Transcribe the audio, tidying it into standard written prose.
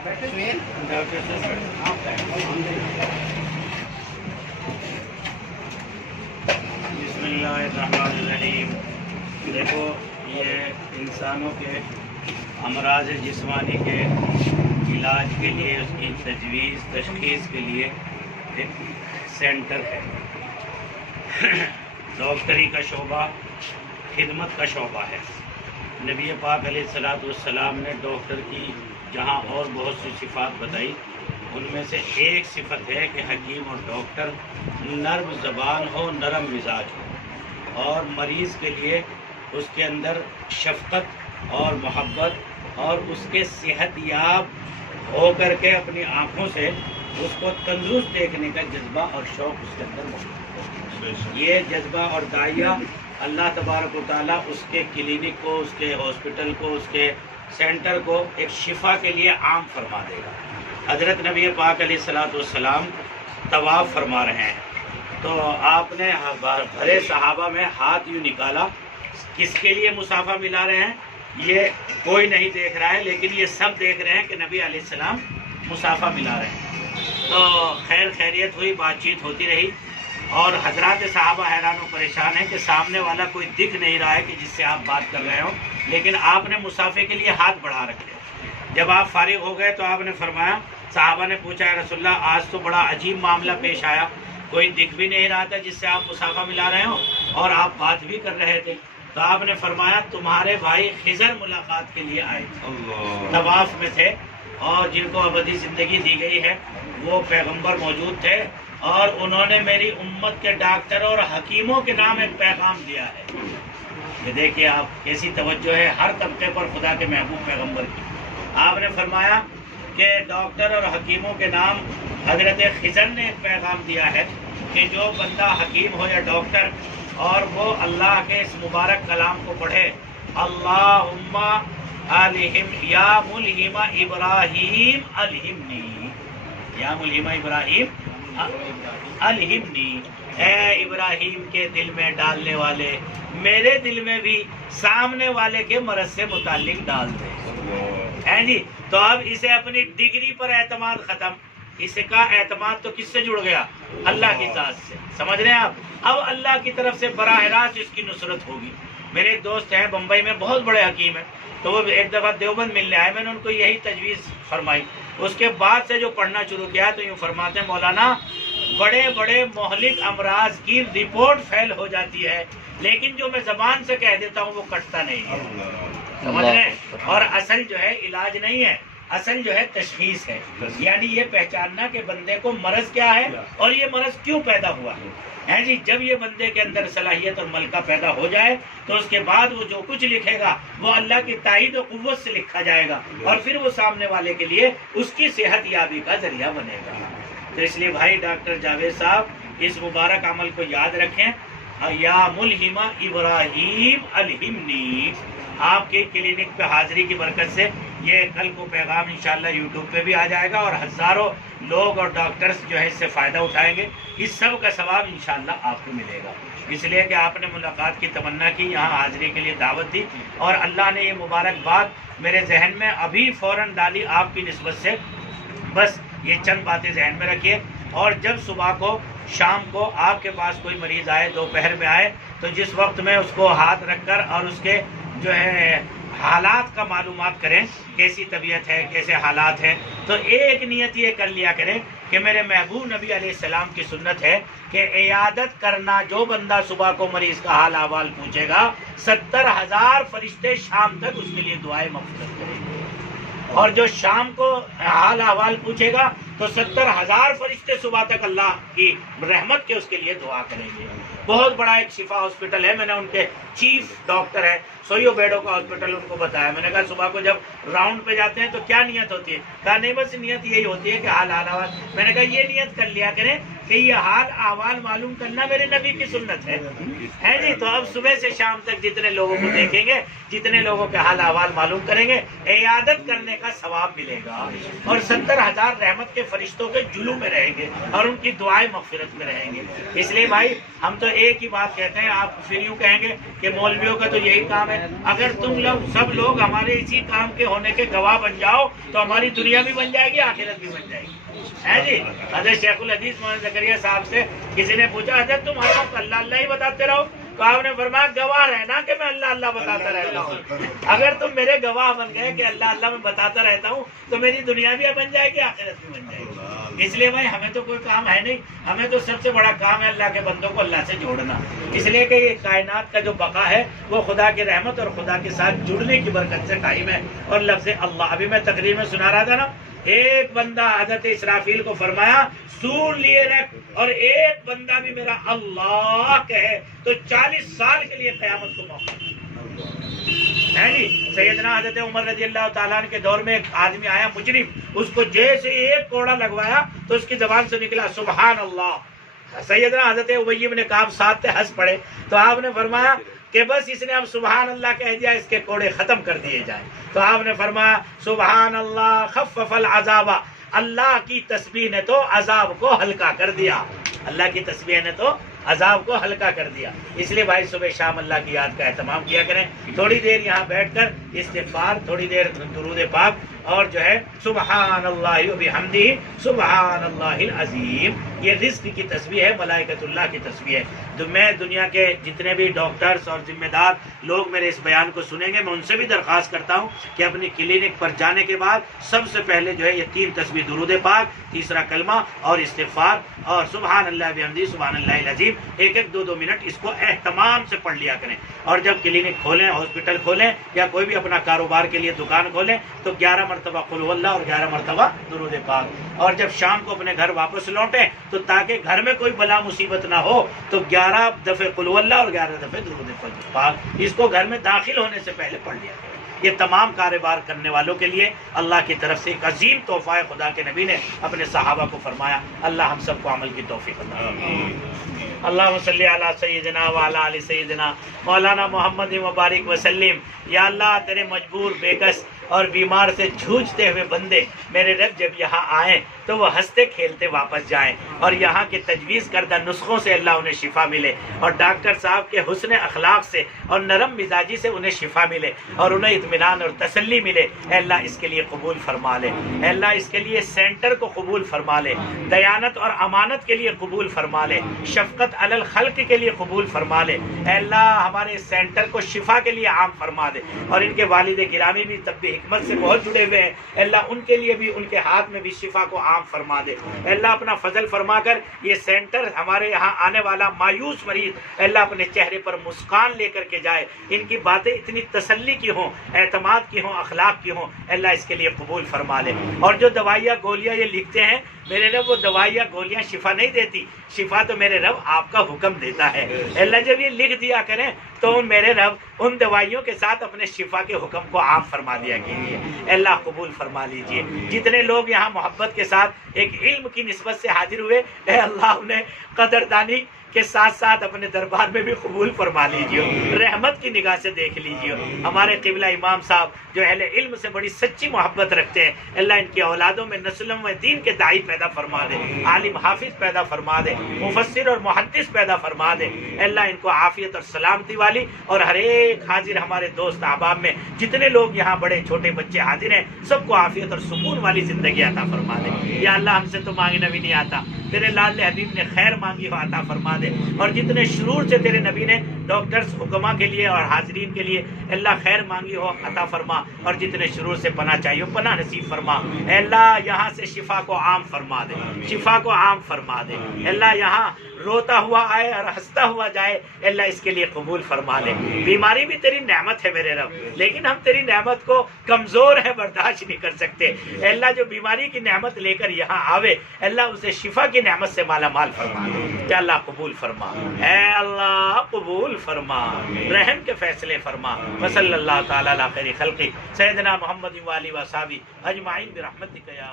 بسم اللہ الرحمن الرحیم۔ دیکھو، یہ انسانوں کے امراض جسمانی کے علاج کے لیے، اس کی تجویز تشخیص کے لیے ایک سینٹر ہے۔ ڈاکٹری کا شعبہ خدمت کا شعبہ ہے۔ نبی پاک علیہ الصلوۃ والسلام نے ڈاکٹر کی جہاں اور بہت سی صفات بتائی، ان میں سے ایک صفت ہے کہ حکیم اور ڈاکٹر نرم زبان ہو، نرم مزاج ہو، اور مریض کے لیے اس کے اندر شفقت اور محبت اور اس کے صحت یاب ہو کر کے اپنی آنکھوں سے اس کو تندرست دیکھنے کا جذبہ اور شوق اس کے اندر موجود ہو۔ یہ جذبہ اور داعیہ اللہ تبارک و تعالیٰ اس کے کلینک کو، اس کے ہاسپٹل کو، اس کے سینٹر کو ایک شفا کے لیے عام فرما دے گا۔ حضرت نبی پاک علیہ الصلوۃ والسلام طواف فرما رہے ہیں، تو آپ نے بھرے صحابہ میں ہاتھ یوں نکالا، کس کے لیے مصافحہ ملا رہے ہیں یہ کوئی نہیں دیکھ رہا ہے، لیکن یہ سب دیکھ رہے ہیں کہ نبی علیہ السلام مصافحہ ملا رہے ہیں۔ تو خیر خیریت ہوئی، بات چیت ہوتی رہی، اور حضرات صحابہ حیران و پریشان ہیں کہ سامنے والا کوئی دکھ نہیں رہا ہے کہ جس سے آپ بات کر رہے ہو، لیکن آپ نے مصافحے کے لیے ہاتھ بڑھا رکھے۔ جب آپ فارغ ہو گئے تو آپ نے فرمایا، صحابہ نے پوچھا یا رسول اللہ آج تو بڑا عجیب معاملہ پیش آیا، کوئی دکھ بھی نہیں رہا تھا جس سے آپ مصافحہ ملا رہے ہو اور آپ بات بھی کر رہے تھے۔ تو آپ نے فرمایا تمہارے بھائی خضر ملاقات کے لیے آئے تھے، طواف میں تھے، اور جن کو ابدی زندگی دی گئی ہے وہ پیغمبر موجود تھے، اور انہوں نے میری امت کے ڈاکٹر اور حکیموں کے نام ایک پیغام دیا ہے۔ یہ دیکھیے آپ کیسی توجہ ہے ہر طبقے پر خدا کے محبوب پیغمبر کی۔ آپ نے فرمایا کہ ڈاکٹر اور حکیموں کے نام حضرت خضر نے ایک پیغام دیا ہے کہ جو بندہ حکیم ہو یا ڈاکٹر اور وہ اللہ کے اس مبارک کلام کو پڑھے، اللہم الہم یا ملہم ابراہیم الہمنی، یا ملہم ابراہیم الہمنی، اے ابراہیم کے دل میں ڈالنے والے میرے دل میں بھی سامنے والے کے مرض سے متعلق ڈال دے۔ جی، تو اب اسے اپنی ڈگری پر اعتماد ختم، اس کا اعتماد تو کس سے جڑ گیا؟ اللہ کی ذات سے۔ سمجھ رہے ہیں آپ؟ اب اللہ کی طرف سے براہ راست اس کی نصرت ہوگی۔ میرے ایک دوست ہیں بمبئی میں، بہت بڑے حکیم ہیں، تو وہ ایک دفعہ دیوبند ملنے آئے، میں نے ان کو یہی تجویز فرمائی۔ اس کے بعد سے جو پڑھنا شروع کیا تو یوں فرماتے ہیں مولانا بڑے بڑے مہلک امراض کی رپورٹ فیل ہو جاتی ہے، لیکن جو میں زبان سے کہہ دیتا ہوں وہ کٹتا نہیں ہے۔ سمجھ رہے ہیں؟ اور اصل جو ہے علاج نہیں ہے، اصل جو ہے تشخیص ہے، یعنی یہ پہچاننا کہ بندے کو مرض کیا ہے اور یہ مرض کیوں پیدا ہوا ہے جی۔ جب یہ بندے کے اندر صلاحیت اور ملکہ پیدا ہو جائے تو اس کے بعد وہ جو کچھ لکھے گا وہ اللہ کی تائید و قوت سے لکھا جائے گا، اور پھر وہ سامنے والے کے لیے اس کی صحت یابی کا ذریعہ بنے گا۔ تو اس لیے بھائی ڈاکٹر جاوید صاحب اس مبارک عمل کو یاد رکھیں، یا ملہم ابراہیم الہمنی۔ آپ کے کلینک پہ حاضری کی برکت سے یہ کل کو پیغام انشاءاللہ یوٹیوب پہ بھی آ جائے گا، اور ہزاروں لوگ اور ڈاکٹرز جو ہے اس سے فائدہ اٹھائیں گے۔ اس سب کا ثواب انشاءاللہ آپ کو ملے گا، اس لیے کہ آپ نے ملاقات کی تمنا کی، یہاں حاضری کے لیے دعوت دی، اور اللہ نے یہ مبارک بات میرے ذہن میں ابھی فوراً ڈالی آپ کی نسبت سے۔ بس یہ چند باتیں ذہن میں رکھیے، اور جب صبح کو شام کو آپ کے پاس کوئی مریض آئے، دوپہر میں آئے، تو جس وقت میں اس کو ہاتھ رکھ کر اور اس کے جو ہے حالات کا معلومات کریں، کیسی طبیعت ہے، کیسے حالات ہیں، تو ایک نیت یہ کر لیا کریں کہ میرے محبوب نبی علیہ السلام کی سنت ہے کہ عیادت کرنا، جو بندہ صبح کو مریض کا حال احوال پوچھے گا 70,000 فرشتے شام تک اس کے لیے دعائیں مغفرت کریں گے، اور جو شام کو حال احوال پوچھے گا تو 70,000 فرشتے صبح تک اللہ کی رحمت کے اس کے لیے دعا کریں گے۔ بہت بڑا ایک شفا ہاسپٹل ہے، میں نے ان کے چیف ڈاکٹر ہے سوئیو بیڈو کا ہاسپٹل، ان کو بتایا، میں نے کہا صبح کو جب راؤنڈ پہ جاتے ہیں تو کیا نیت ہوتی ہے؟ کہا نہیں بس نیت یہی ہوتی ہے کہ حال احوال۔ میں نے کہا یہ نیت کر لیا کریں کہ یہ حال احوال معلوم کرنا میرے نبی کی سنت ہے جی۔ تو اب صبح سے شام تک جتنے لوگوں کو دیکھیں گے، جتنے لوگوں کے حال احوال معلوم کریں گے، عیادت کرنے کا ثواب ملے گا، اور 70,000 رحمت کے فرشتوں کے جلو میں رہیں گے اور ان کی دعائیں مغفرت میں رہیں گے۔ اس لیے بھائی ہم تو ایک ہی بات کہتے ہیں، آپ پھر یوں کہیں گے کہ مولویوں کا تو یہی کام ہے، اگر تم لوگ سب لوگ ہمارے اسی کام کے ہونے کے گواہ بن جاؤ تو ہماری دنیا بھی بن جائے گی، آخرت بھی بن جائے گی، ہے جی۔ حضرت شیخ الحدیث مولانا زکریا صاحب سے کسی نے پوچھا، حضرت تم ہر وقت اللہ اللہ ہی بتاتے رہو؟ تو آپ نے فرمایا گواہ رہنا کہ میں اللہ اللہ بتاتا رہتا ہوں۔ اگر تم میرے گواہ بن گئے کہ اللہ اللہ میں بتاتا رہتا ہوں تو میری دنیا بھی بن جائے گی، آخرت بھی بن جائے گی۔ اس لیے بھائی ہمیں تو کوئی کام ہے نہیں، ہمیں تو سب سے بڑا کام ہے اللہ کے بندوں کو اللہ سے جوڑنا، اس لیے کہ یہ کائنات کا جو بقا ہے وہ خدا کی رحمت اور خدا کے ساتھ جڑنے کی برکت سے قائم ہے۔ اور لفظ اللہ، ابھی میں تقریر میں سنا رہا تھا نا، ایک بندہ حضرت اسرافیل کو فرمایا سور لیے رکھ، اور ایک بندہ بھی میرا اللہ کہے تو 40 سال کے لیے قیامت کو موقع ہے جی۔ سیدنا حضرت عمر رضی اللہ تعالیٰ عنہ کے دور میں ایک آدمی آیا مجرم، اس کو جیسے ایک کوڑا لگوایا تو اس کی زبان سے نکلا سبحان اللہ۔ سیدنا حضرت ابی بن کعب ساتھ ہنس پڑے، تو آپ نے فرمایا کہ بس اس نے اب سبحان اللہ کہہ دیا، اس کے کوڑے ختم کر دیے جائیں۔ تو آپ نے فرمایا سبحان اللہ خفف العذاب، اللہ کی تسبیح نے تو عذاب کو ہلکا کر دیا، اللہ کی تسبیح نے تو عذاب کو ہلکا کر دیا۔ اس لیے بھائی صبح شام اللہ کی یاد کا اہتمام کیا کریں، تھوڑی دیر یہاں بیٹھ کر استغفار، تھوڑی دیر درود پاک، اور جو ہے سبحان اللہ و بحمدہ سبحان اللہ العظیم، یہ رزق کی تسبیح ہے، ملائکۃ اللہ کی تسبیح ہے۔ تو میں دنیا کے جتنے بھی ڈاکٹرز اور ذمہ دار لوگ میرے اس بیان کو سنیں گے، میں ان سے بھی درخواست کرتا ہوں کہ اپنی کلینک پر جانے کے بعد سب سے پہلے جو ہے یہ 3 تسبیح، درود پاک، تیسرا کلمہ اور استغفار، اور سبحان اللہ بحمدہ سبحان اللہ العظیم، 1-2 منٹ اس کو اہتمام سے پڑھ لیا کریں۔ اور جب کلینک کھولیں، ہاسپٹل کھولیں، یا کوئی بھی اپنا کاروبار کے لیے دکان کھولیں تو 11 مرتبہ قل هو اللہ اور 11 مرتبہ درود پاک۔ اور جب شام کو اپنے گھر واپس لوٹیں تو تاکہ گھر میں کوئی بلا مصیبت نہ ہو تو 11 دفعہ قل هو اللہ اور 11 دفعہ درود پاک، اس کو گھر میں داخل ہونے سے پہلے پڑھ لیا کریں۔ یہ تمام کاروبار کرنے والوں کے لیے اللہ کی طرف سے ایک عظیم تحفہ ہے، خدا کے نبی نے اپنے صحابہ کو فرمایا۔ اللہ ہم سب کو عمل کی توفیق عطا فرمائے۔ اللہم صلی علی سیدنا وعلی آل سیدنا مولانا محمد مبارک وسلم۔ یا اللہ تیرے مجبور، بےکس اور بیمار سے جھوجتے ہوئے بندے میرے رب جب یہاں آئیں تو وہ ہنستے کھیلتے واپس جائیں، اور یہاں کے تجویز کردہ نسخوں سے اللہ انہیں شفا ملے، اور ڈاکٹر صاحب کے حسن اخلاق سے اور نرم مزاجی سے انہیں شفا ملے، اور انہیں اطمینان اور تسلی ملے۔ اے اللہ اس کے لیے قبول فرما لے، اے اللہ اس کے لیے سینٹر کو قبول فرما لے، دیانت اور امانت کے لیے قبول فرما لے، شفقت علی الخلق کے لیے قبول فرما لے۔ اے اللہ ہمارے سینٹر کو شفا کے لیے عام فرما دے، اور ان کے والد گرامی بھی طب حکمت سے بہت جڑے ہوئے ہیں، اے اللہ ان کے لیے بھی، ان کے ہاتھ میں بھی شفا کو عام فرما دے۔ اے اللہ اپنا فضل فرما کر یہ سینٹر ہمارے یہاں آنے والا مایوس مریض اے اللہ اپنے چہرے پر مسکان لے کر کے جائے، ان کی باتیں اتنی تسلی کی ہوں، اعتماد کی ہوں، اخلاق کی ہوں، اے اللہ اس کے لیے قبول فرما لے۔ اور جو دوائیاں گولیاں یہ لکھتے ہیں میرے رب، وہ دوائیاں گولیاں شفا نہیں دیتی، شفا تو میرے رب آپ کا حکم دیتا ہے۔ اے اللہ جب یہ لکھ دیا کریں تو میرے رب ان دوائیوں کے ساتھ اپنے شفا کے حکم کو عام فرما دیا کیجیے۔ اے اللہ قبول فرما لیجئے۔ جتنے لوگ یہاں محبت کے ساتھ ایک علم کی نسبت سے حاضر ہوئے، اے اللہ انہیں قدردانی کے ساتھ ساتھ اپنے دربار میں بھی قبول فرما لیجیے، رحمت کی نگاہ سے دیکھ لیجیے۔ ہمارے قبلہ امام صاحب جو اہل علم سے بڑی سچی محبت رکھتے ہیں، اللہ ان کی اولادوں میں نسل و دین کے داعی پیدا فرما دے، عالم حافظ پیدا فرما دے، مفسر اور محدث پیدا فرما دے۔ اللہ ان کو عافیت اور سلامتی والی، اور ہر ایک حاضر ہمارے دوست احباب میں جتنے لوگ یہاں بڑے چھوٹے بچے حاضر ہیں سب کو عافیت اور سکون والی زندگی عطا فرما دے۔ یا اللہ ہم سے تو مانگنا بھی نہیں آتا، تیرے لال حبیب نے خیر مانگی ہو عطا فرما دے، اور جتنے شرور سے تیرے نبی نے ڈاکٹرز حکما کے لیے اور حاضرین کے لیے اللہ خیر مانگی ہو عطا فرما، اور جتنے شرور سے پناہ چاہیے پناہ نصیب فرما۔ اے اللہ یہاں سے شفا کو عام فرما دے، شفا کو عام فرما دے۔ اے اللہ یہاں روتا ہوا آئے اور ہنستا ہوا جائے، اے اللہ اس کے لیے قبول فرما لے۔ بیماری بھی تیری نعمت ہے میرے رب، لیکن ہم تیری نعمت کو کمزور ہے، برداشت نہیں کر سکتے۔ اے اللہ جو بیماری کی نعمت لے کر یہاں آوے، اے اللہ اسے شفا کی نعمت سے مالا مال فرما دے۔ اے اللہ قبول فرما، اے اللہ قبول فرما، رحم کے فیصلے فرما۔ وصلی اللہ تعالی علی خیر خلقی سیدنا محمد و آلہ و صحبہ اجمعین برحمتک یا